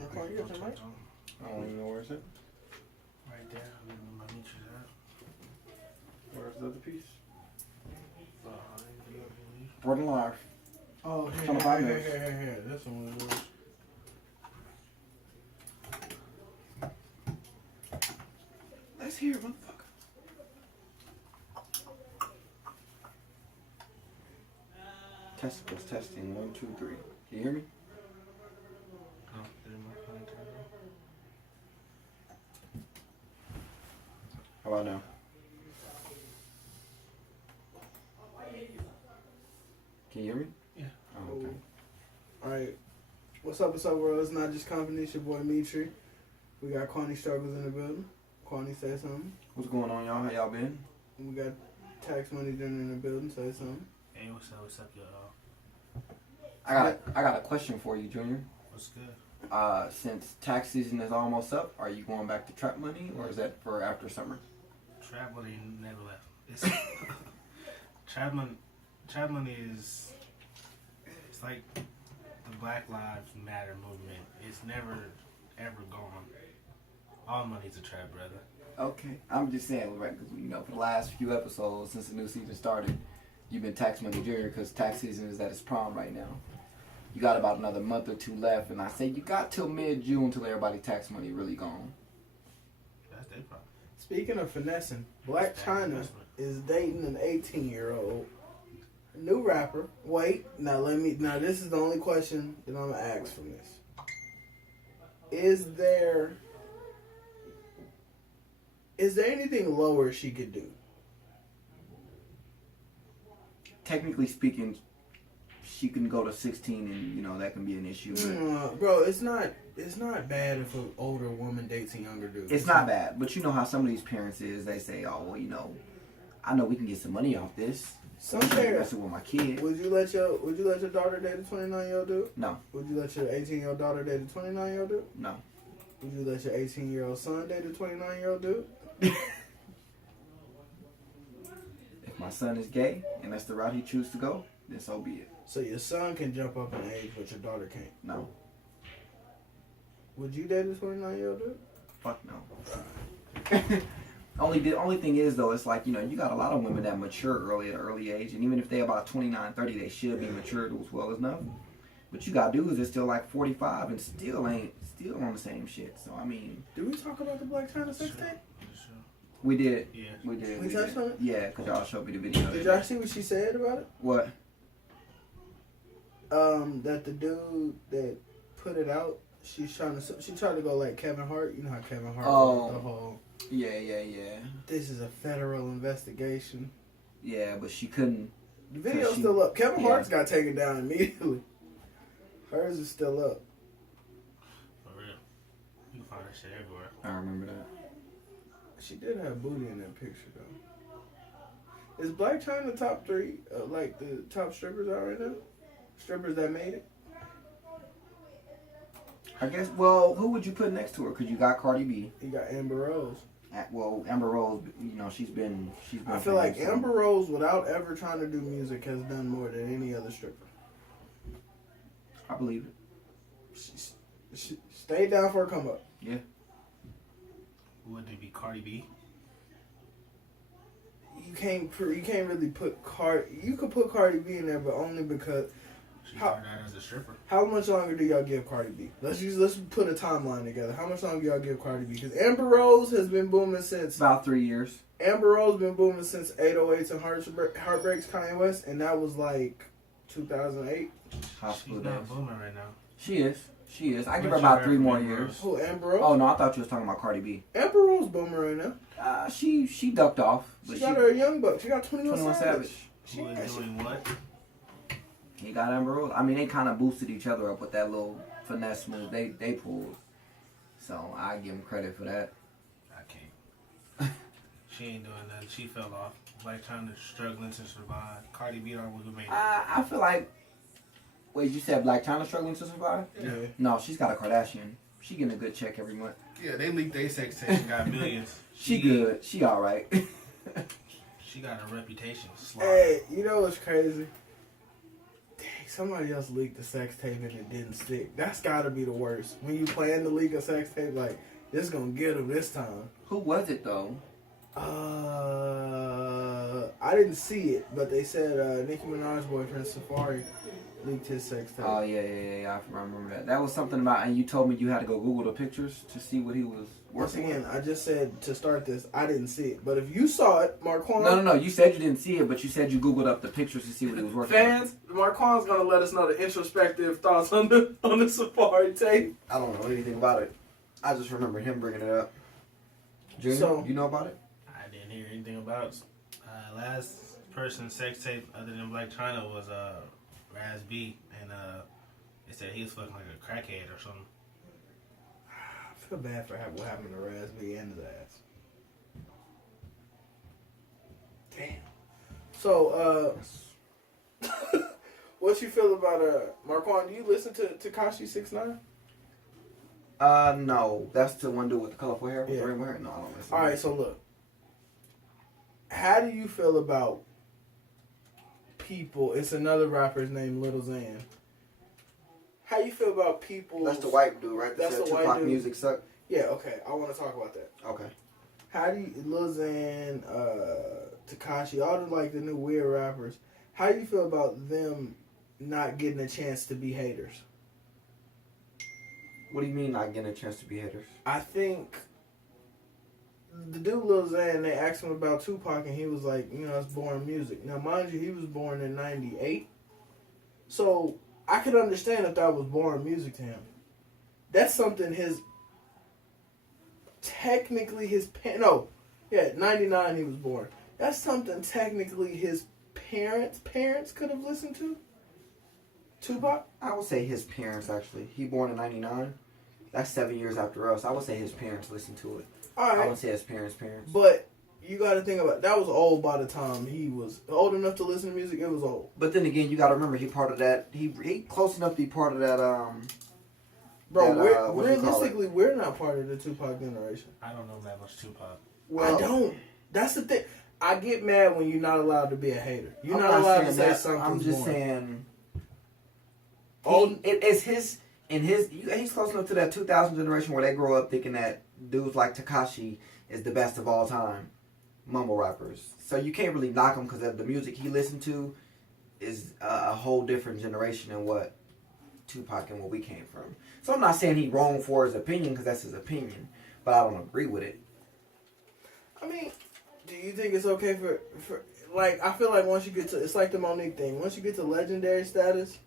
I don't even know where it's at. Right there. My niche at. Where's the other piece? Behind. Brought alive. Oh, here. This one was yours. Let's hear it, motherfucker. Testicles testing. 1, 2, 3. Can you hear me? Oh, did my phone turn on? How about now? Can you hear me? Yeah. Oh, okay. Alright. What's up, world? It's not just company. It's your boy Mitri. We got Kwani Struggles in the building. Kwani, say something. What's going on, y'all? How y'all been? We got Tax Money Dinner in the building. Say something. Hey, what's up, y'all? I got a question for you, Junior. What's good? Since tax season is almost up, are you going back to trap money, or is that for after summer? Trap money never left. It's trap money is it's like the Black Lives Matter movement. It's never ever gone. All money's a trap, brother. Okay, I'm just saying, right? Because for the last few episodes since the new season started, you've been Tax Money Junior because tax season is at its prime right now. You got about another month or two left, and I say you got till mid-June till everybody tax money really gone. That's their problem. Speaking of finessing, Black China is dating an 18-year-old new rapper. Wait, now this is the only question that I'm gonna ask from this. Is there anything lower she could do? Technically speaking, she can go to 16, and that can be an issue. Bro, it's not bad if an older woman dates a younger dude. It's not bad, but you know how some of these parents is. They say, "Oh, well, I know we can get some money off this. Some parents messing with my kid." Would you let your daughter date a 29-year-old dude? No. Would you let your 18-year-old daughter date a 29-year-old dude? No. Would you let your 18-year-old son date a 29-year-old dude? If my son is gay and that's the route he chooses to go, then so be it. So your son can jump up in age, but your daughter can't? No. Would you date a 29-year-old dude? Fuck no. The only thing is, though, it's like, you got a lot of women that mature early at an early age, and even if they're about 29, 30, they should be matured as well enough. But you got dudes that's still like 45 and still on the same shit. So, I mean... Did we talk about the Black China sex tape? Sure. We did. Yeah. We did. We touched on it? Yeah, because y'all showed me the video. Did y'all see what she said about it? What? That the dude that put it out, she tried to go like Kevin Hart. You know how Kevin Hart the whole... Yeah. This is a federal investigation. Yeah, but she couldn't... The video's still up. Kevin Hart's got taken down immediately. Hers is still up. For real. You can find that shit everywhere. I remember that. She did have booty in that picture, though. Is Black China top 3, like the top strippers out right now? Strippers that made it? I guess, well, who would you put next to her? Because you got Cardi B. You got Amber Rose. Well, Amber Rose, she's been. I feel like Amber Rose, without ever trying to do music, has done more than any other stripper. I believe it. She stayed down for a come up. Yeah. Would it be Cardi B? You can't really put Cardi. You could put Cardi B in there, but only because. She started out as a stripper. How much longer do y'all give Cardi B? Let's put a timeline together. How much longer y'all give Cardi B? Because Amber Rose has been booming since about 3 years. Amber Rose been booming since 808s and Heartbreaks Kanye West, and that was like 2008. Hospital She's not booming right now. She is. I give her about 3 more years. Who, Amber Rose? Oh no, I thought you was talking about Cardi B. Amber Rose booming right now. She ducked off. She got her a young buck. She got 21 Savage. Who is doing what? He got Amber Rose. I mean, they kind of boosted each other up with that little finesse move they pulled. So I give them credit for that. I can't. She ain't doing nothing. She fell off. Like trying to struggling to survive. Cardi B on who made it. I feel like. Wait, you said Black China struggling to survive? Yeah. No, she's got a Kardashian. She getting a good check every month. Yeah, they leaked their sex tape and got millions. She good. She all right. She got a reputation. Hey, you know what's crazy? somebody else leaked the sex tape and it didn't stick. That's gotta be the worst. When you plan to leak a sex tape, like, this is gonna get them this time. Who was it though? I didn't see it, but they said Nicki Minaj's boyfriend Safari leaked his sex tape. Oh yeah. I remember that. That was something about, and you told me you had to go Google the pictures to see what he was Once working again, with. I just said to start this, I didn't see it. But if you saw it, Marquand... No. You said you didn't see it, but you said you Googled up the pictures to see what he was working Fans, Marquand's gonna let us know the introspective thoughts on the Safari tape. I don't know anything about it. I just remember him bringing it up. Junior, So- you know about it? I didn't hear anything about it. Last person's sex tape other than Black China was Raz B, and they said he was fucking like a crackhead or something. I feel bad for what happened to Raspberry and his ass. Damn. So, what you feel about Marquand? Do you listen to Tekashi 6ix9ine? No. That's the one dude with the colorful hair? Yeah. Rainbow hair? No, I don't listen. All right, so look. How do you feel about people? It's another rapper's name, Lil Xan. How you feel about people? That's the white dude, right? That's That the said white Tupac dude. music suck. Yeah, okay. I want to talk about that. Okay. How do you, Lil Xan, Tekashi, all the new weird rappers, how do you feel about them not getting a chance to be haters? What do you mean not getting a chance to be haters? I think the dude Lil Xan, they asked him about Tupac and he was like, it's boring music. Now, mind you, he was born in 98. So, I could understand if that was boring music to him. That's something 99 he was born. That's something technically his parents could have listened to. Tupac? I would say his parents, actually. He born in 99. That's 7 years after us. I would say his parents listened to it. I Alright. would say his parents. But you got to think about it. That was old by the time he was old enough to listen to music. It was old. But then again, you got to remember he part of that. He close enough to be part of that. Bro, that, what do you call it? realistically, we're not part of the Tupac generation. I don't know that much Tupac. Well, I don't. That's the thing. I get mad when you're not allowed to be a hater. You're I'm not allowed to saying say that. something. I'm just saying. Oh, It's his. He's close enough to that 2000 generation where they grow up thinking that dudes like Tekashi is the best of all time, mumble rappers. So you can't really knock him because the music he listened to is a whole different generation than what Tupac and what we came from. So I'm not saying he's wrong for his opinion because that's his opinion, but I don't agree with it. I mean, do you think it's okay for I feel like once you get to, it's like the Monique thing. Once you get to legendary status,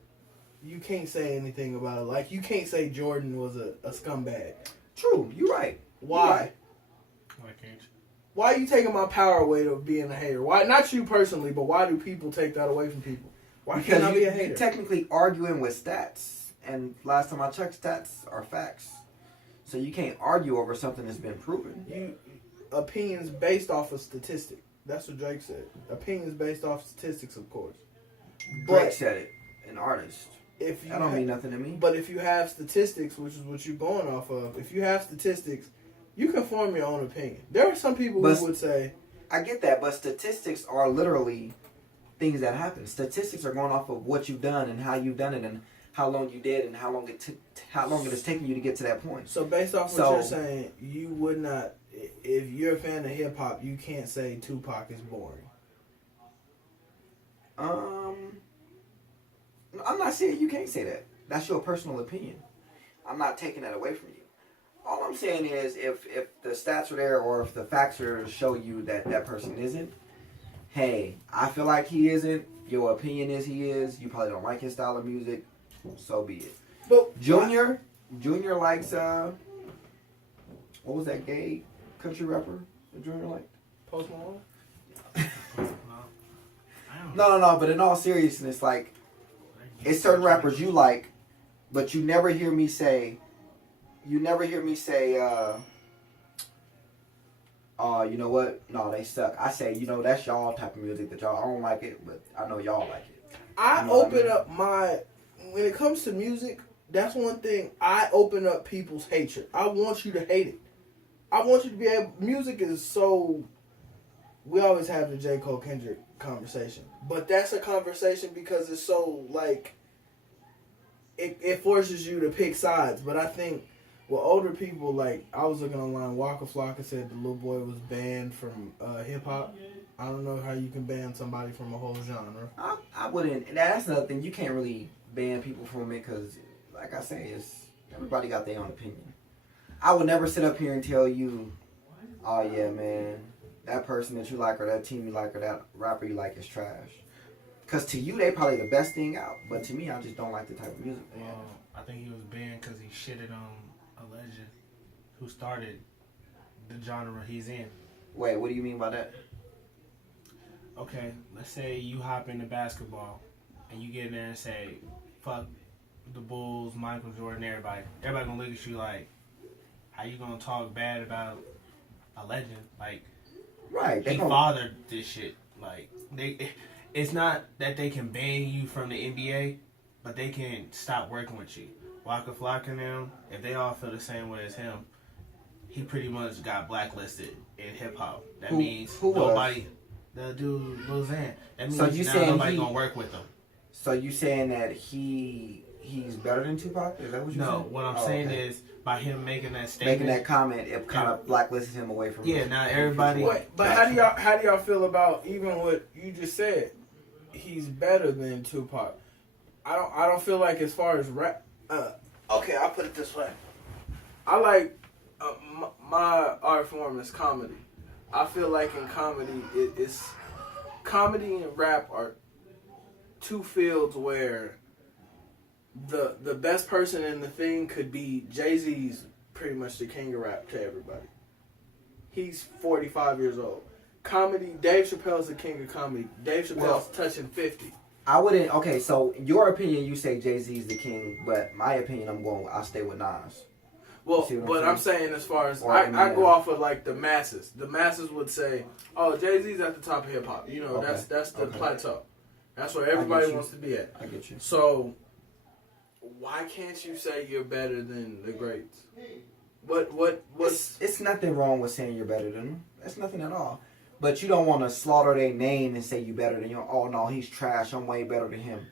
you can't say anything about it. Like, you can't say Jordan was a scumbag. True, you're right. Why? You're right. Why can't you? Why are you taking my power away to being a hater? Why? Not you personally, but why do people take that away from people? Why can't I be a hater? You're technically arguing with stats, and last time I checked, stats are facts. So you can't argue over something that's been proven. Opinions based off of statistics. That's what Drake said. Opinions based off statistics, of course. Drake said it, an artist. If you That don't mean nothing to me. But if you have statistics, which is what you're going off of, if you have statistics, you can form your own opinion. There are some people who would say, I get that, but statistics are literally things that happen. Statistics are going off of what you've done and how you've done it and how long you did and how long it has taken you to get to that point. So based off what you're saying, you would not, if you're a fan of hip hop, you can't say Tupac is boring. I'm not saying you can't say that. That's your personal opinion. I'm not taking that away from you. All I'm saying is if the stats are there or if the facts are to show you that that person isn't, hey, I feel like he isn't. Your opinion is he is. You probably don't like his style of music. So be it. But Junior likes what was that gay country rapper that Junior liked? Post Malone? No. But in all seriousness, like, it's certain rappers you like, but you never hear me say, you know what? No, they suck. I say, that's y'all type of music that y'all, I don't like it, but I know y'all like it. I open up when it comes to music, that's one thing, I open up people's hatred. I want you to hate it. I want you to be able, music is so, we always have the J. Cole Kendrick conversation, but that's a conversation because it's so, it forces you to pick sides. But I think with older people, like I was looking online, Waka Flocka said the little boy was banned from hip hop. I don't know how you can ban somebody from a whole genre. I wouldn't. That's another thing. You can't really ban people from it because, like I say, everybody got their own opinion. I would never sit up here and tell you, oh yeah, man, that person that you like or that team you like or that rapper you like is trash. Because to you, they probably the best thing out. But to me, I just don't like the type of music they have. I think he was banned because he shitted on a legend who started the genre he's in. Wait, what do you mean by that? Okay, let's say you hop into basketball and you get in there and say, fuck the Bulls, Michael Jordan, everybody. Everybody gonna look at you like, how you gonna talk bad about a legend? Like, right? He fathered this shit. Like, it's not that they can ban you from the NBA, but they can stop working with you. Waka Flocka and them, if they all feel the same way as him, he pretty much got blacklisted in hip hop. That means nobody. The dude Lil Xan. That means so you now saying nobody gonna work with him. So you saying that he's better than Tupac? Is that what you're saying? No, what I'm saying is by him making that statement, making that comment, it kind of blacklisted him away from. Yeah, now everybody. But how do y'all feel about even what you just said? He's better than Tupac. I don't feel like as far as rap. Okay, I'll put it this way. I like my art form is comedy. I feel like in comedy, it's comedy and rap are two fields where the best person in the thing could be Jay-Z's pretty much the king of rap to everybody. He's 45 years old. Comedy, Dave Chappelle's the king of comedy. Dave Chappelle's touching 50. I wouldn't. Okay, so your opinion, you say Jay-Z's the king, but my opinion, I'll stay with Nas. Well, but I'm saying as far as I go off of like the masses. The masses would say, "Oh, Jay-Z's at the top of hip hop." You know, okay. that's the plateau. That's where everybody wants to be at. I get you. So, why can't you say you're better than the greats? What's it's nothing wrong with saying you're better than them. That's nothing at all. But you don't want to slaughter their name and say you better than you. Oh no, he's trash. I'm way better than him.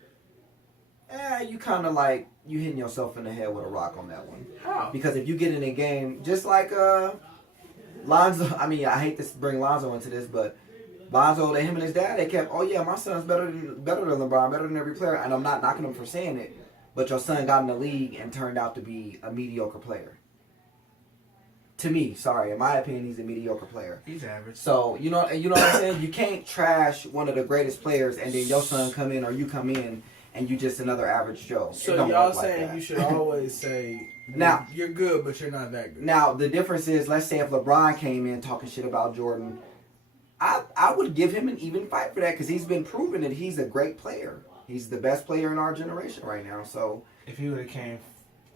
You kind of like you hitting yourself in the head with a rock on that one. How? Because if you get in a game, just like Lonzo. I mean, I hate to bring Lonzo into this, but Lonzo, him and his dad, they kept, oh yeah, my son's better than LeBron, better than every player. And I'm not knocking him for saying it, but your son got in the league and turned out to be a mediocre player. To me, sorry, in my opinion, he's a mediocre player. He's average. So you know what I'm saying? You can't trash one of the greatest players and then your son come in or you come in and you just another average Joe. So y'all saying you should always say now you're good, but you're not that good. Now the difference is, let's say if LeBron came in talking shit about Jordan, I would give him an even fight for that because he's been proven that he's a great player. He's the best player in our generation right now. So if he would have came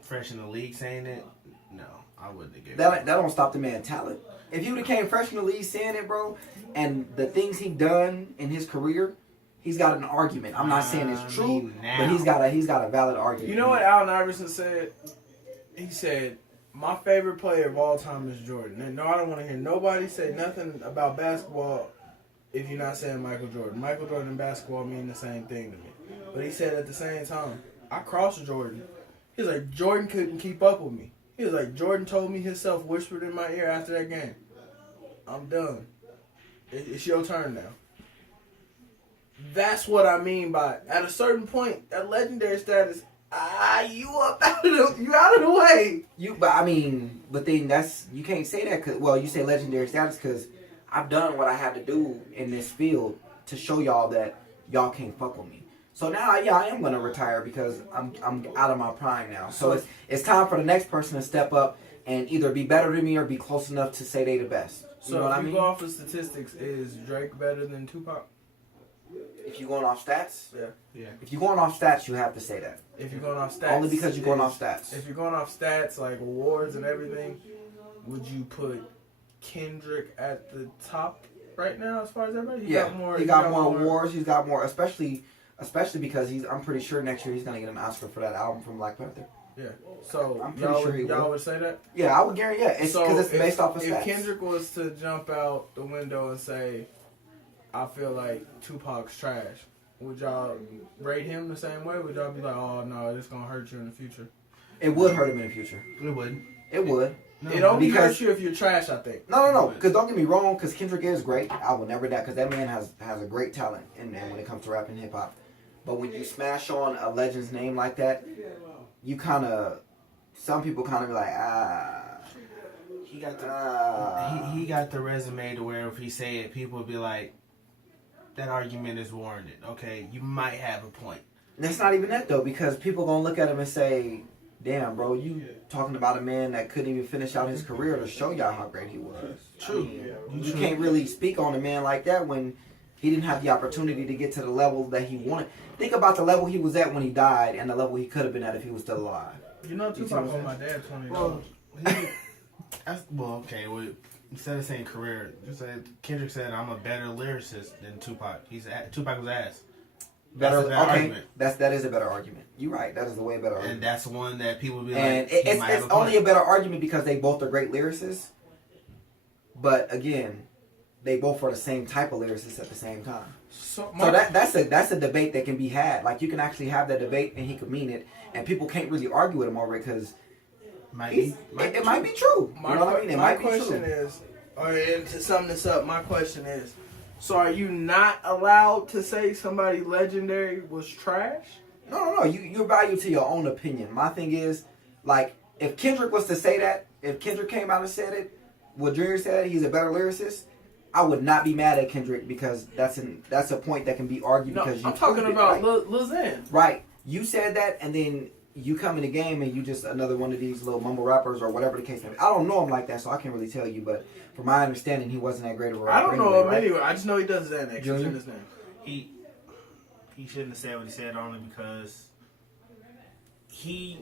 fresh in the league saying it, no, I wouldn't have given that don't stop the man's talent. If he would have came fresh in the league saying it, bro, and the things he done in his career, he's got an argument. I'm not saying it's true, but he's got a valid argument. You know what Allen Iverson said? He said, "My favorite player of all time is Jordan." And no, I don't want to hear nobody say nothing about basketball if you're not saying Michael Jordan. Michael Jordan and basketball mean the same thing to me. But he said at the same time, I crossed Jordan. He was like, Jordan couldn't keep up with me. He was like, Jordan told me himself, whispered in my ear after that game, I'm done. It's your turn now. That's what I mean by, at a certain point, that legendary status, you out of the way. But then you can't say that. You say legendary status because I've done what I had to do in this field to show y'all that y'all can't fuck with me. So now, I am gonna retire because I'm out of my prime now. So it's time for the next person to step up and either be better than me or be close enough to say they the best. You know what I mean? Go off the statistics, is Drake better than Tupac? If you're going off stats, yeah. If you're going off stats, you have to say that. If you're going off stats, only because you're going off stats. If you're going off stats like awards and everything, would you put Kendrick at the top right now as far as everybody? He got more awards. He's got more, especially because I'm pretty sure next year he's gonna get an Oscar for that album from Black Panther. Yeah. So I'm pretty sure y'all would say that? Yeah, I would guarantee. Yeah, it's because it's based off of stats. If Kendrick was to jump out the window and say, "I feel like Tupac's trash," would y'all rate him the same way? Would y'all be like, oh no, it's gonna hurt you in the future? It would hurt him in the future. It wouldn't. It would. No, It only because- hurts you if you're trash, I think. No. Because don't get me wrong. Because Kendrick is great. I will never doubt. Because that man has a great talent, and when it comes to rap and hip hop. But when you smash on a legend's name like that, you kind of, some people kind of be like, He got the he got the resume to where if he say it, people would be like, that argument is warranted. Okay, you might have a point. That's not even that though, because people gonna look at him and say, "Damn, bro, you talking about a man that couldn't even finish out his career to show y'all how great he was." True. You can't really speak on a man like that when he didn't have the opportunity to get to the level that he wanted. Think about the level he was at when he died, and the level he could have been at if he was still alive. You know, Tupac owed my dad $20. Well, okay. Well, instead of saying career, just said Kendrick said I'm a better lyricist than Tupac. Tupac was ass. Better, That's a better okay, argument. that is a better argument. You're right. That is a way better argument. And that's one that people be And like, he it's might have only a point. better argument because they both are great lyricists. But again, they both are the same type of lyricists at the same time. So that's a debate that can be had. Like you can actually have that debate and he could mean it, and people can't really argue with him over it because it might be true. You know what I mean? It might be question true. is, and to sum this up, my question is, so are you not allowed to say somebody legendary was trash? No. You're valued to your own opinion. My thing is, like, if Kendrick was to say that, if Kendrick came out and said it, what Junior said, he's a better lyricist, I would not be mad at Kendrick because that's a point that can be argued No, because you I'm talking proved it, about right? Lil Xan. Right. You said that, and then you come in the game and you just another one of these little mumble rappers or whatever the case may be. I don't know him like that, so I can't really tell you. But from my understanding, he wasn't that great of a rapper. I don't know him right? anyway. I just know he does Xanax. It's Junior? in his name. He shouldn't have said what he said only because he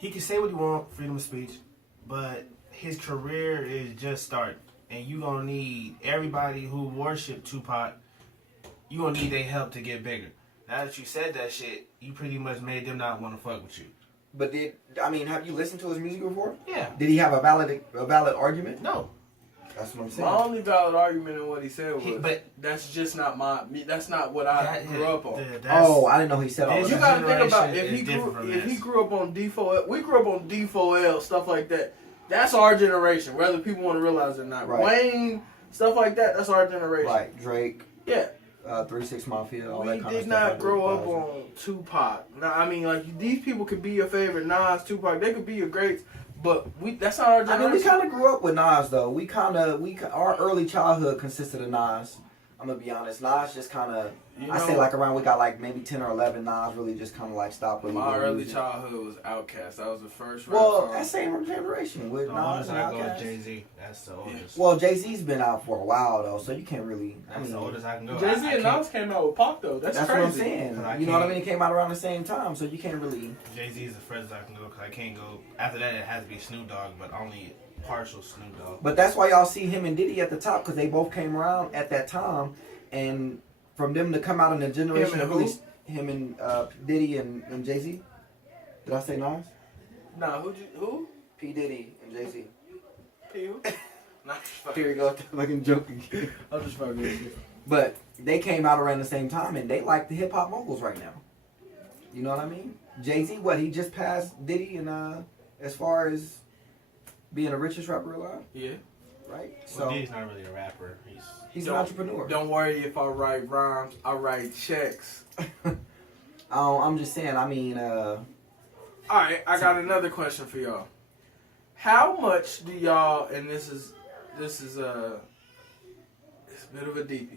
can say what he wants, freedom of speech, but his career is just starting, and you gonna need everybody who worship Tupac. You gonna need their help to get bigger. Now that you said that shit, you pretty much made them not want to fuck with you. But have you listened to his music before? Yeah. Did he have a valid argument? No. That's what I'm saying. My only valid argument in what he said was, but that's just not that's not what I grew up on. I didn't know he said all This You that. gotta think about generation if is different from he this. grew up on D4L, we grew up on D4L, stuff like that. That's our generation, whether people want to realize it or not. Right. Wayne, stuff like that, that's our generation. Right, Drake, Yeah. 3 6 Mafia, all We that kind of did stuff. not grow up on Tupac. Now, I mean, like, these people could be your favorite, Nas, Tupac, they could be your greats, but that's not our I generation. mean, we kind of grew up with Nas though. Our early childhood consisted of Nas. I'm gonna be honest. Nas just kind of, I say like around we got like maybe 10 or 11. Nas really just kind of like stopped. Really My doing early music. childhood was Outkast. That was the first rap Well, song. that same generation with The Nas oldest and I go is Outkast. Jay-Z. That's the oldest. Well, Jay-Z's been out for a while though, so you can't really. That's the oldest I can go. Jay-Z and Nas came out with Pac, though. That's That's crazy. what I'm saying. Cause I You know what I can't- mean? It came out around the same time, so you can't really. Jay-Z is the furthest I can go because I can't go. After that, it has to be Snoop Dogg, but only partial Snoop Dogg. But that's why y'all see him and Diddy at the top because they both came around at that time, and from them to come out in the generation Him and of really who? him and Diddy and Jay Z. Did I say Nas? Nah, who? P Diddy and Jay Z. Who? Nah, Here we go, with the fucking joke again. I'm just fucking with you. But they came out around the same time, and they like the hip hop moguls right now. You know what I mean? Jay Z, he just passed Diddy, and as far as being the richest rapper alive, Yeah. right? Well, So Diddy's not really a rapper. he's an entrepreneur. Don't worry if I write rhymes. I write checks. I'm just saying. I mean, All right, I got another question for y'all. How much do y'all? And this is it's a bit of a DP.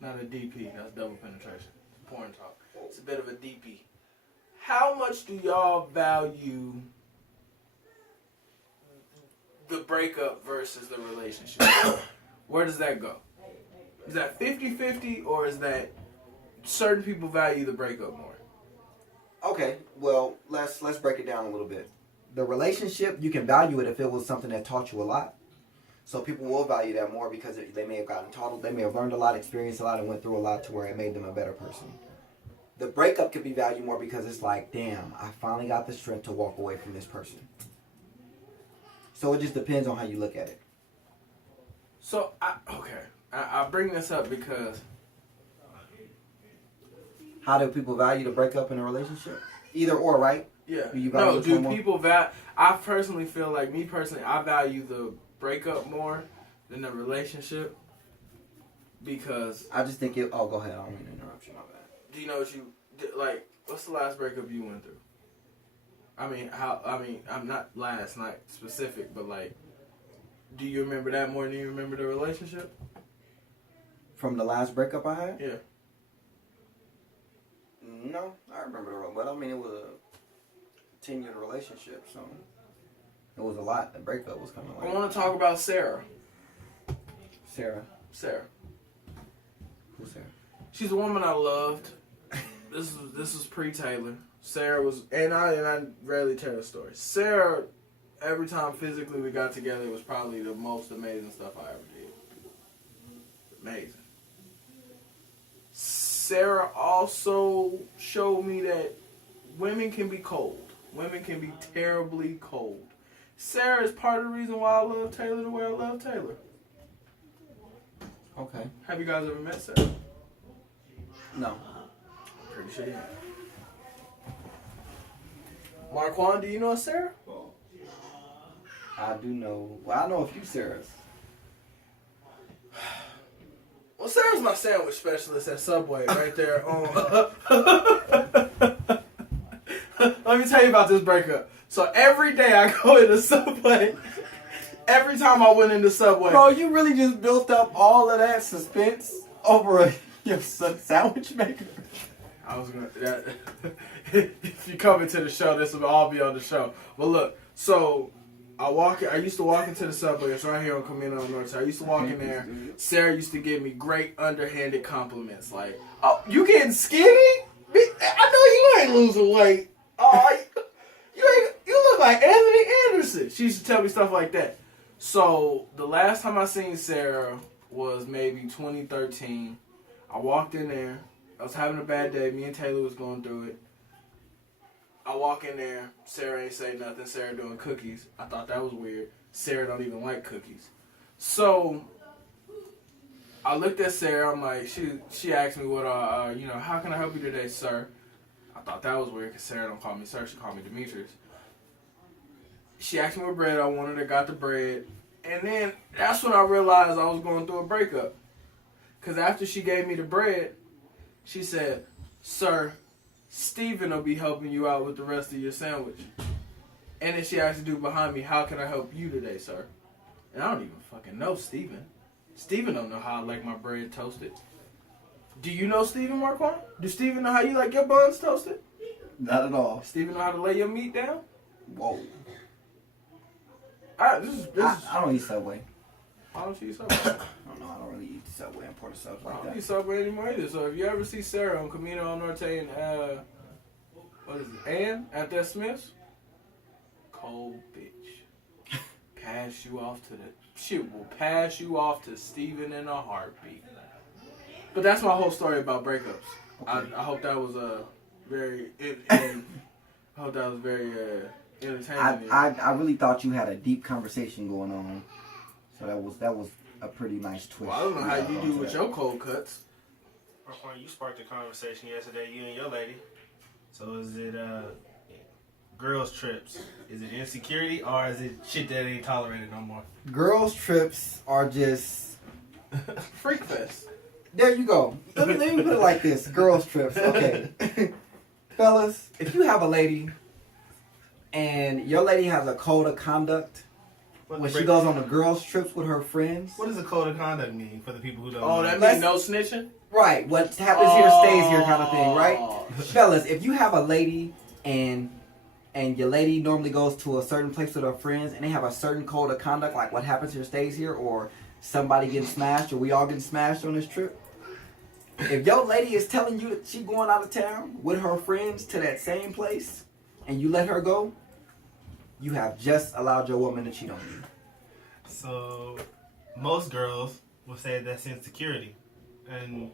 Not a DP. That's double penetration. Porn talk. It's a bit of a DP. How much do y'all value the breakup versus the relationship? Where does that go? Is that 50-50 or is that certain people value the breakup more? okay. Well, let's break it down a little bit. The relationship, you can value it if it was something that taught you a lot. So people will value that more because they may have gotten taught, they may have learned a lot, experienced a lot, and went through a lot to where it made them a better person. The breakup could be valued more because it's like, damn, I finally got the strength to walk away from this person. So it just depends on how you look at it. So, okay. I bring this up because How do people value the breakup in a relationship? Either or, right? yeah. Do you value No, it do more? people I personally feel like I value the breakup more than the relationship because I just think it. Oh, go ahead. I don't mean to interrupt you. My bad. do you know what you like? What's the last breakup you went through? I'm not last night specific, but like, do you remember that more than you remember the relationship? From the last breakup I had? Yeah. No, I remember the but I mean it was a 10-year relationship, so it was a lot. The breakup was kind of I like want to talk about Sarah. Sarah. Who's Sarah? She's a woman I loved. This was pre-Taylor. Sarah was, and I rarely tell the story. Sarah, every time physically we got together, it was probably the most amazing stuff I ever did. Amazing. Sarah also showed me that women can be cold. Women can be terribly cold. Sarah is part of the reason why I love Taylor the way I love Taylor. Okay. Have you guys ever met Sarah? No. Pretty sure you have. Marquand, do you know Sarah? I do know. Well, I know a few Sarahs. Well, Sarah's my sandwich specialist at Subway right there on... Let me tell you about this breakup. So every day I go into Subway. Every time I went into Subway... Bro, you really just built up all of that suspense over your sandwich maker. I was going to... If you come into the show, this will all be on the show. But look, so... I used to walk into the Subway. It's right here on Camino Norte. I used to walk in there. Sarah used to give me great underhanded compliments. Like, oh, you getting skinny? I know you ain't losing weight. Oh, you look like Anthony Anderson. She used to tell me stuff like that. So, the last time I seen Sarah was maybe 2013. I walked in there. I was having a bad day. Me and Taylor was going through it. I walk in there, Sarah ain't say nothing, Sarah doing cookies. I thought that was weird. Sarah don't even like cookies. So, I looked at Sarah, I'm like, she asked me what, how can I help you today, sir? I thought that was weird because Sarah don't call me sir, she called me Demetrius. She asked me what bread I wanted, I got the bread. And then, that's when I realized I was going through a breakup. Because after she gave me the bread, she said, sir, Steven will be helping you out with the rest of your sandwich. And then she asked the dude behind me, how can I help you today, sir? And I don't even fucking know Steven. Steven don't know how I like my bread toasted. Do you know Steven, Marquand? Do Steven know how you like your buns toasted? Not at all. Steven know how to lay your meat down? Whoa. Alright, this is I don't eat Subway. Why don't you eat Subway? I don't know. I don't really eat Subway and porter subs I like don't that. eat Subway anymore either. So if you ever see Sarah on Camino Norte and what is it, Ann at that Smith's, cold bitch. She will pass you off to Steven in a heartbeat. But that's my whole story about breakups. Okay. I hope that was very I hope that was very entertaining. I really thought you had a deep conversation going on. So that was a pretty nice twist. Well, I don't know how you do with your cold cuts. You sparked a conversation yesterday, you and your lady. So is it girls trips? Is it insecurity or is it shit that ain't tolerated no more? Girls trips are just Freak fest. there you go. Let me put it like this. Girls trips. Okay. Fellas, if you have a lady and your lady has a code of conduct when she goes on the girls trips with her friends. What does a code of conduct mean for the people who don't Oh, know? that Let's- means no snitching? Right. What happens here stays here kind of thing, right? Fellas, if you have a lady and your lady normally goes to a certain place with her friends and they have a certain code of conduct, like what happens here stays here, or somebody getting smashed, or we all getting smashed on this trip. If your lady is telling you that she going out of town with her friends to that same place and you let her go, you have just allowed your woman to cheat on you. So, most girls will say that's insecurity. And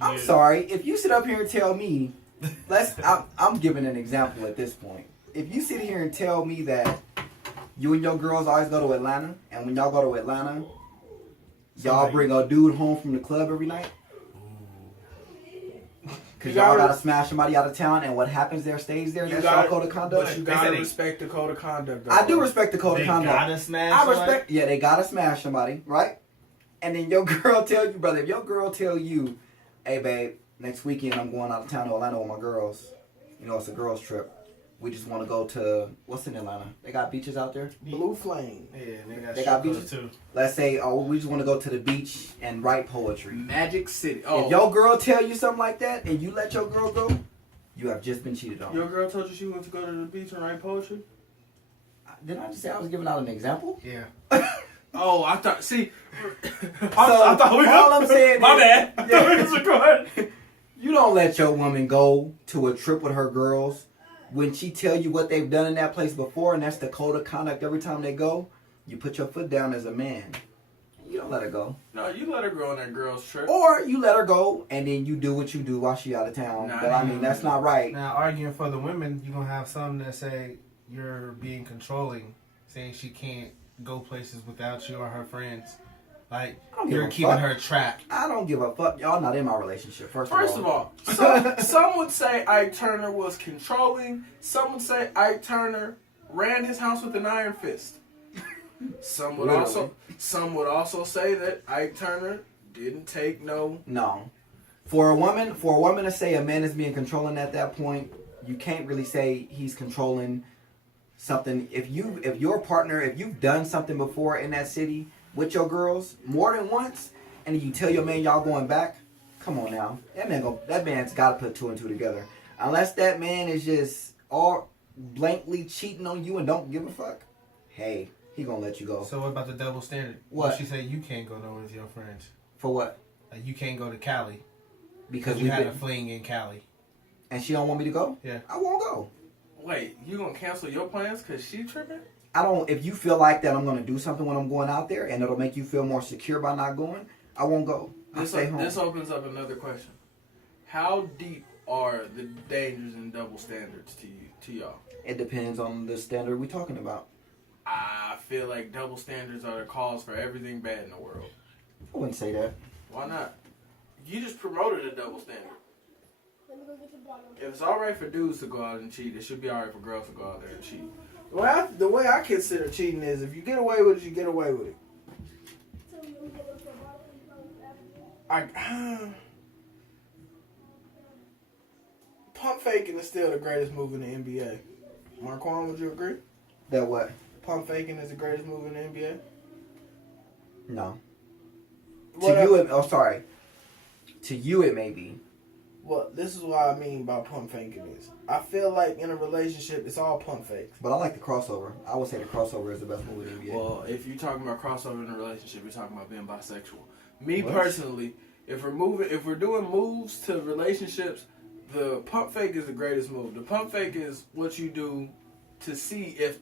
I'm sorry, if you sit up here and tell me, I'm giving an example at this point. If you sit here and tell me that you and your girls always go to Atlanta, and when y'all go to Atlanta, Y'all bring a dude home from the club every night. Cause You y'all gotta- gotta smash somebody out of town, and what happens there stays there. That's y'all code of conduct. But you They gotta said respect the code of conduct. Though, I do bro. respect the code They of conduct. gotta smash. I somebody? respect. Yeah, they gotta smash somebody, right? And then your girl tell you, brother. If your girl tell you, "Hey, babe, next weekend I'm going out of town to Atlanta with my girls. You know, it's a girls trip. We just want to go to what's in Atlanta? They got beaches out there. Blue Flame. Yeah, They they got got beaches? too. Let's say, oh, we just want to go to the beach and write poetry. Magic City. Oh, If your girl tell you something like that, and you let your girl go, you have just been cheated on. your girl told you she went to go to the beach and write poetry. Didn't I just say I was giving out an example? Yeah. Oh, I thought. See, I thought we- all I'm saying My is- bad. I Yeah. thought we was recording. You don't let your woman go to a trip with her girls when she tell you what they've done in that place before, and that's the code of conduct every time they go. You put your foot down as a man. You don't let her go. No, you let her go on that girl's trip. Or you let her go, and then you do what you do while she out of town. Nah, But I mean, that's not right. Now, arguing for the women, you're going to have some that say you're being controlling, saying she can't go places without you or her friends. Like, I don't give you're a keeping fuck. her trapped. I don't give a fuck. Y'all not in my relationship, first First of all, some would say Ike Turner was controlling. Some would say Ike Turner ran his house with an iron fist. Some would also say that Ike Turner didn't take no. No. For a woman to say a man is being controlling at that point, you can't really say he's controlling something. If your partner, if you've done something before in that city with your girls more than once, and you tell your man y'all going back, come on now. That man's got to put two and two together. Unless that man is just all blankly cheating on you and don't give a fuck, hey, he gonna let you go. So what about the double standard? What? She said you can't go nowhere with your friends. For what? Like, you can't go to Cali Because you we had a fling in Cali. and she don't want me to go? Yeah. I won't go. Wait, you gonna cancel your plans because she tripping? I don't. If you feel like that I'm going to do something when I'm going out there, and it'll make you feel more secure by not going, I won't go. I'll stay home. This opens up another question. How deep are the dangers and double standards to y'all? It depends on the standard we're talking about. I feel like double standards are the cause for everything bad in the world. I wouldn't say that. Why not? You just promoted a double standard. If it's alright for dudes to go out and cheat, it should be alright for girls to go out there and cheat. The way I consider cheating is if you get away with it, you get away with it. Pump faking is still the greatest move in the NBA. Marquand, would you agree? That what? Pump faking is the greatest move in the NBA? No. What To you, sorry. To you, it may be. Well, this is what I mean by pump faking is. I feel like in a relationship, it's all pump fakes. But I like the crossover. I would say the crossover is the best move in the NBA. Well, if you're talking about crossover in a relationship, you're talking about being bisexual. Me What? personally, if we're doing moves to relationships, the pump fake is the greatest move. The pump fake is what you do to see if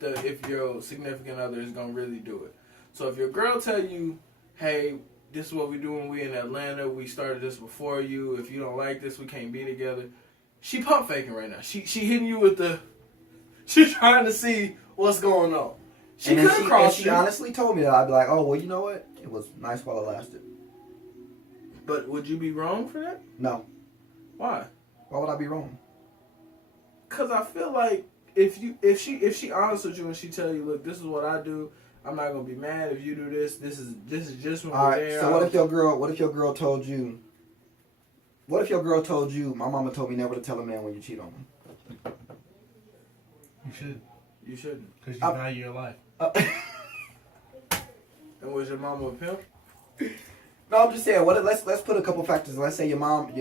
your significant other is gonna really do it. So if your girl tell you, hey, this is what we doing, we in Atlanta, we started this before you, if you don't like this, we can't be together. She pump faking right now. She hitting you with she's trying to see what's going on. She and could if have crossed she you. honestly told me that, I'd be like, oh, well, you know what? It was nice while it lasted. But would you be wrong for that? No. Why? Why would I be wrong? Because I feel like if she honest with you and she tell you, look, this is what I do, I'm not gonna be mad if you do this. This is just when All we're right. there. So what if your girl told you? What if your girl told you? My mama told me never to tell a man when you cheat on him. You should. You shouldn't. Because you value your life. And was your mama a pimp? No, I'm just saying. Let's put a couple factors. Let's say your mom,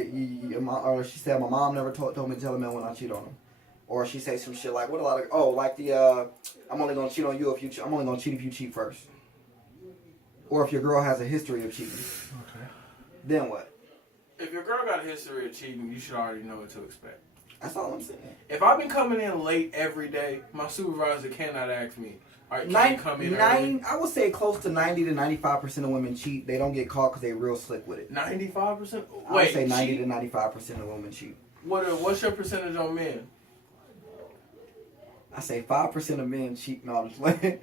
or she said my mom never told me to tell a man when I cheat on him, or she say some shit like I'm only gonna cheat on you if I'm only gonna cheat if you cheat first, or if your girl has a history of cheating. Okay. Then what? If your girl got a history of cheating, you should already know what to expect. That's all I'm saying. If I've been coming in late every day, my supervisor cannot ask me, all right, can you come in early? I would say close to 90 to 95% of women cheat. They don't get caught because they're real slick with it. 95%? I would say 90 to 95% of women cheat. What's your percentage on men? I say 5% of men cheat. No, I'm just playing.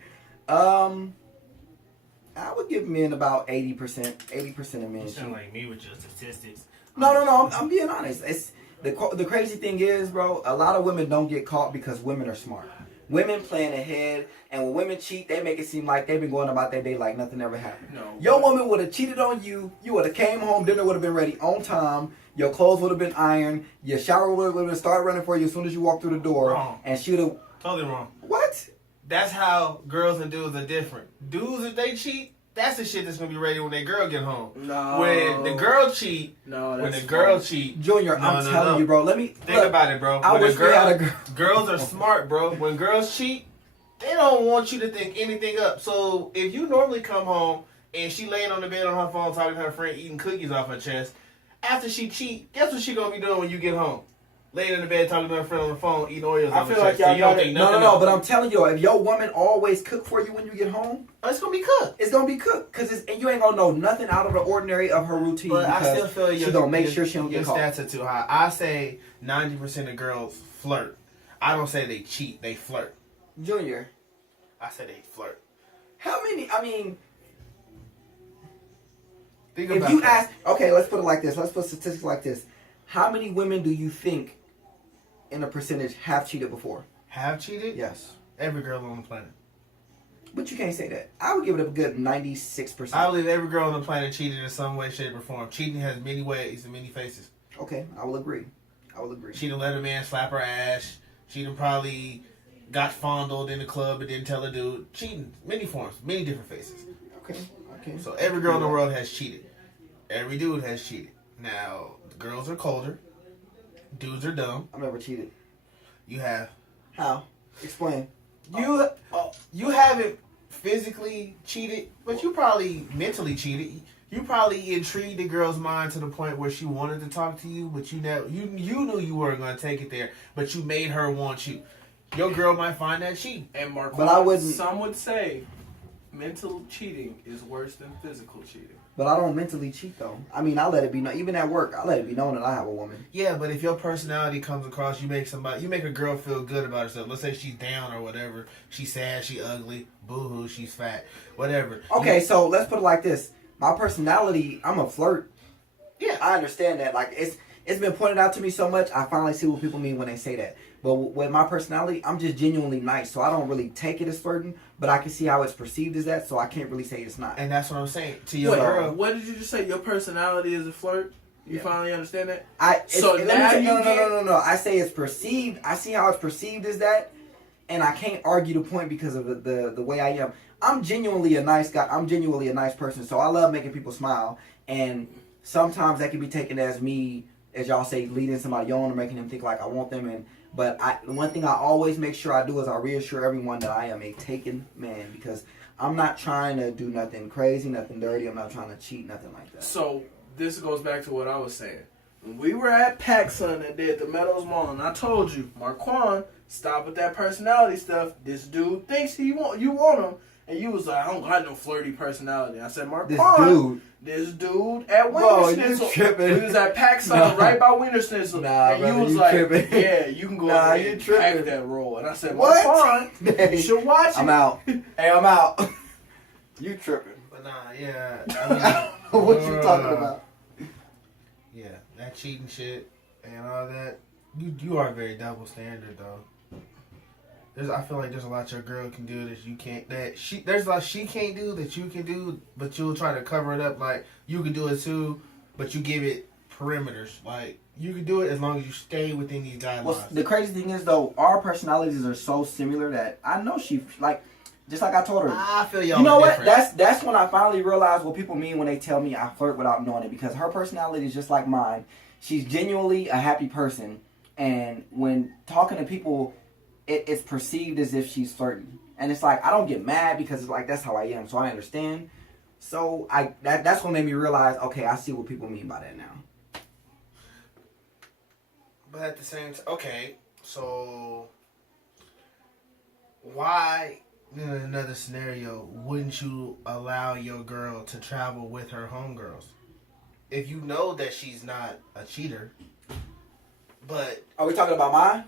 I would give men about 80%. 80% of men You cheat. sound like me with your statistics. No. I'm being honest. It's the crazy thing is, bro. A lot of women don't get caught because women are smart. Women plan ahead, and when women cheat, they make it seem like they've been going about their day like nothing ever happened. No. Your woman would have cheated on you. You would have came home. Dinner would have been ready on time. Your clothes would have been ironed. Your shower would have started running for you as soon as you walked through the door. Wrong. And she would have. Totally wrong. What? That's how girls and dudes are different. Dudes, if they cheat, that's the shit that's gonna be ready when their girl get home. No. When the girl cheat, No, when that's the girl false. cheat, Junior, I'm telling you, bro. Let me think about it, bro. I When wish we had a girl. Girls are smart, bro. When girls cheat, they don't want you to think anything up. So if you normally come home and she laying on the bed on her phone talking to her friend, eating cookies off her chest, after she cheat, guess what she gonna be doing when you get home? Laying in the bed talking to her friend on the phone, eating Oreos. I on her feel like chest. So y'all you don't gotta- think nothing No. of But I'm telling you, if your woman always cook for you when you get home, it's gonna be cooked. it's gonna be cooked and you ain't gonna know nothing out of the ordinary of her routine. But I because still feel she gonna make sure she don't your get caught. stats are too high. I say 90% of girls flirt. I don't say they cheat. They flirt. Junior, I say they flirt. how many? I mean, Think if about you that. ask, okay, let's put it like this. Let's put statistics like this. How many women do you think, in a percentage, have cheated before? Have cheated? Yes, Every girl on the planet. but you can't say that. I would give it a good 96%. I believe every girl on the planet cheated in some way, shape, or form. Cheating has many ways and many faces. Okay, I will agree. She done let a man slap her ass. She done probably got fondled in the club and didn't tell a dude. Cheating, many forms, many different faces. Okay. So every girl in the world has cheated. Every dude has cheated. Now, girls are colder. Dudes are dumb. I've never cheated. You have. How? Explain. You haven't physically cheated, but you probably mentally cheated. You probably intrigued the girl's mind to the point where she wanted to talk to you, but you knew you weren't going to take it there, but you made her want you. Your girl might find that cheating. And Mark, But I wouldn't- some would say mental cheating is worse than physical cheating. But I don't mentally cheat though. I mean, I let it be known. Even at work, I let it be known that I have a woman. Yeah, but if your personality comes across, you make a girl feel good about herself. Let's say she's down or whatever. She's sad, she ugly, boo-hoo, she's fat, whatever. Okay, so let's put it like this. My personality, I'm a flirt. Yeah. I understand that. Like it's been pointed out to me so much. I finally see what people mean when they say that. But with my personality, I'm just genuinely nice, so I don't really take it as flirting. But I can see how it's perceived as that, so I can't really say it's not. And that's what I'm saying to your Wait, girl. what did you just say? Your personality is a flirt? You Yeah. finally understand that? So now let me say, you no. I say it's perceived. I see how it's perceived as that, and I can't argue the point because of the way I am. I'm genuinely a nice guy. I'm genuinely a nice person, so I love making people smile. And sometimes that can be taken as me, as y'all say, leading somebody on or making them think like I want them. But the one thing I always make sure I do is I reassure everyone that I am a taken man, because I'm not trying to do nothing crazy, nothing dirty. I'm not trying to cheat, nothing like that. So this goes back to what I was saying. When we were at PacSun and did the Meadows Mall, and I told you, Marquand, stop with that personality stuff. This dude thinks you want him, and you was like, I don't got no flirty personality. I said, Marquand, this dude at Bro, Wiener you Schnitzel. tripping. We was at PacSun Nah. right by Wiener Schnitzel, Nah, and brother, you was you like, tripping. yeah, you can go Nah, out you there and tripping. pack that role. And I said, What? Marquand, you Hey, should watch it. I'm out. Hey, I'm out. You tripping. But nah, yeah. I mean, What you talking about? Yeah, that cheating shit and all that. You are very double standard though. I feel like there's a lot your girl can do that you can't. There's a lot she can't do that you can do, but you'll try to cover it up like you can do it too, but you give it perimeters. Like you can do it as long as you stay within these guidelines. Well, the crazy thing is though, our personalities are so similar that I know she like, just like I told her. I feel y'all. You know what? different. That's when I finally realized what people mean when they tell me I flirt without knowing it, because her personality is just like mine. She's genuinely a happy person, and when talking to people, it's perceived as if she's flirting, and it's like I don't get mad because it's like that's how I am, so I understand. So that's what made me realize, okay, I see what people mean by that now. But at the same time, okay, so why, in another scenario, wouldn't you allow your girl to travel with her homegirls? If you know that she's not a cheater, but... Are we talking about mine?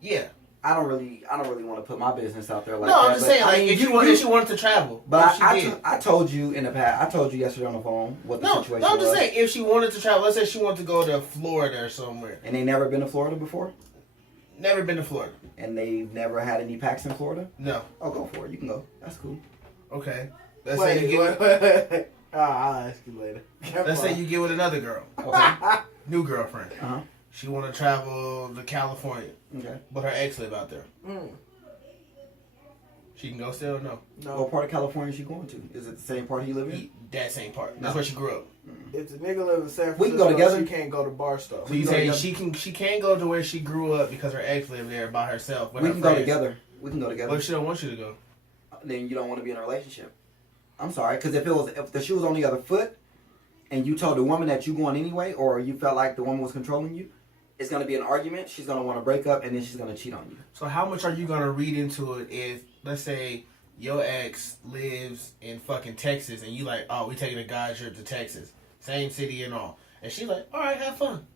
Yeah. I don't really want to put my business out there like No, that. I'm just but, saying, I like, mean, if she wanted to travel. But if she did. I told you in the past. I told you yesterday on the phone what the situation was. No, I'm just saying, if she wanted to travel, let's say she wanted to go to Florida or somewhere. And they never been to Florida before? Never been to Florida. And they've never had any packs in Florida? No. Oh, go for it. You can go. That's cool. Okay. Let's say you get wait. I'll ask you later. Let's say you get with another girl. Okay. New girlfriend. Uh-huh. She want to travel to California. Okay. But her ex live out there. She can go still or no? No. What part of California is she going to? Is it the same part he live in? That same part. That's No. where she grew up. If the nigga live in San Francisco, We can go together. she can't go to Barstow. So you go say together. she can't go to where she grew up because her ex lived there by herself. With We her can go friends. together. We can go together. What if she don't want you to go? Then you don't want to be in a relationship. I'm sorry, because if the shoe was on the other foot, and you told the woman that you going anyway, or you felt like the woman was controlling you, it's gonna be an argument. She's gonna want to break up, and then she's gonna cheat on you. So how much are you gonna read into it if, let's say, your ex lives in fucking Texas and you like, oh, we taking a guy trip to Texas, same city and all, and she's like, all right, have fun.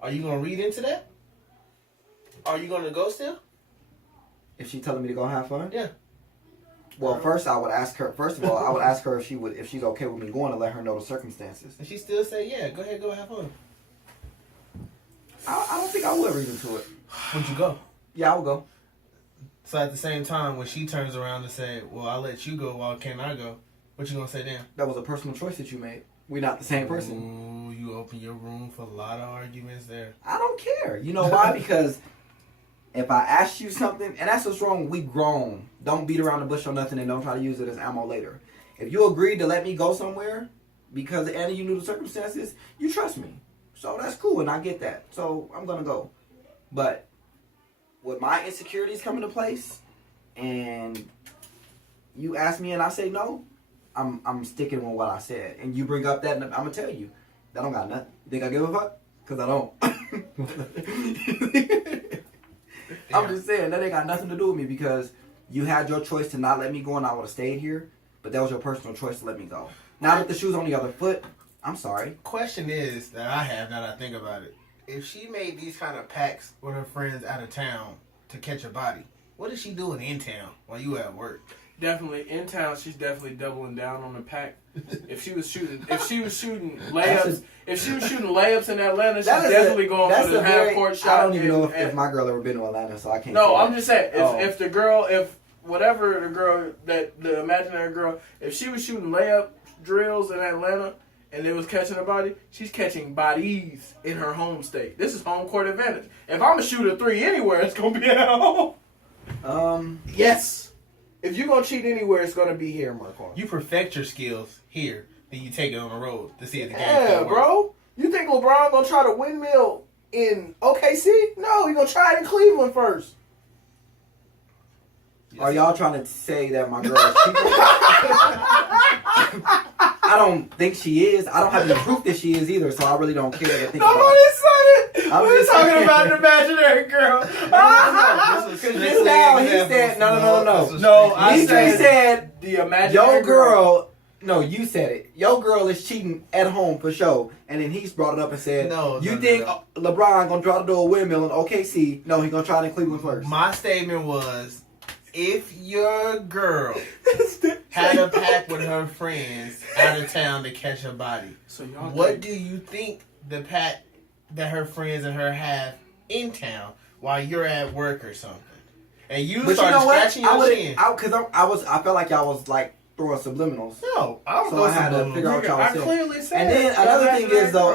Are you gonna read into that? Are you gonna go still? If she telling me to go have fun, Yeah. Well, first I would ask her. First of all, I would ask her if she's okay with me going to let her know the circumstances. And she still say, yeah, go ahead, go have fun. I don't think I would read into it. Would you go? Yeah, I would go. So at the same time, when she turns around and say, well, I'll let you go, why can't I go? What you gonna say then? That was a personal choice that you made. We're not the same person. Ooh, you open your room for a lot of arguments there. I don't care. You know why? Because if I ask you something, and that's what's wrong, we grown. Don't beat around the bush on nothing and don't try to use it as ammo later. If you agreed to let me go somewhere because Anna, you knew the circumstances, you trust me. So that's cool, and I get that. So I'm going to go. But with my insecurities come into place, and you ask me and I say no, I'm sticking with what I said. And you bring up that, and I'm going to tell you, that don't got nothing. You think I give a fuck? Because I don't. I'm just saying, that ain't got nothing to do with me because you had your choice to not let me go and I would have stayed here, but that was your personal choice to let me go. Now that the shoe's on the other foot, I'm sorry. Question is that I have now that I think about it. If she made these kind of packs with her friends out of town to catch a body, what is she doing in town while you at work? Definitely in town, she's definitely doubling down on the pack. If she was shooting layups, in Atlanta, she's definitely going for the half court shot. I don't even know if my girl ever been to Atlanta, so I can't. No, say I'm that. just saying if the girl, whatever the girl that the imaginary girl, if she was shooting layup drills in Atlanta and it was catching a body, she's catching bodies in her home state. This is home court advantage. If I'm a shooter three anywhere, it's gonna be at home. Yes. If you're gonna cheat anywhere, it's gonna be here, Marquand. You perfect your skills here, then you take it on the road to see if the game Yeah, still work. bro. You think LeBron gonna try to windmill in OKC? No, he gonna try it in Cleveland first. Are y'all trying to say that my girl is cheating? I don't think she is. I don't have any proof that she is either, so I really don't care to think about Nobody it. said it. I'm We're just talking saying. about an imaginary girl. This Because was just now he examples. said, no. No, I He said said, the imaginary your girl, no, you said it. Your girl is cheating at home for sure. And then he's brought it up and said, you think LeBron gonna try to do a windmill in OKC? No, he gonna try it in Cleveland first. My statement was, if your girl had a pack with her friends out of town to catch a body, So y'all what do you think the pack that her friends and her have in town while you're at work or something? And you But started you know what? scratching your chin. Because I felt like y'all was like throwing subliminals. No, I don't So know. I had to figure out what y'all was I saying. clearly said. And then the another imaginary thing is though,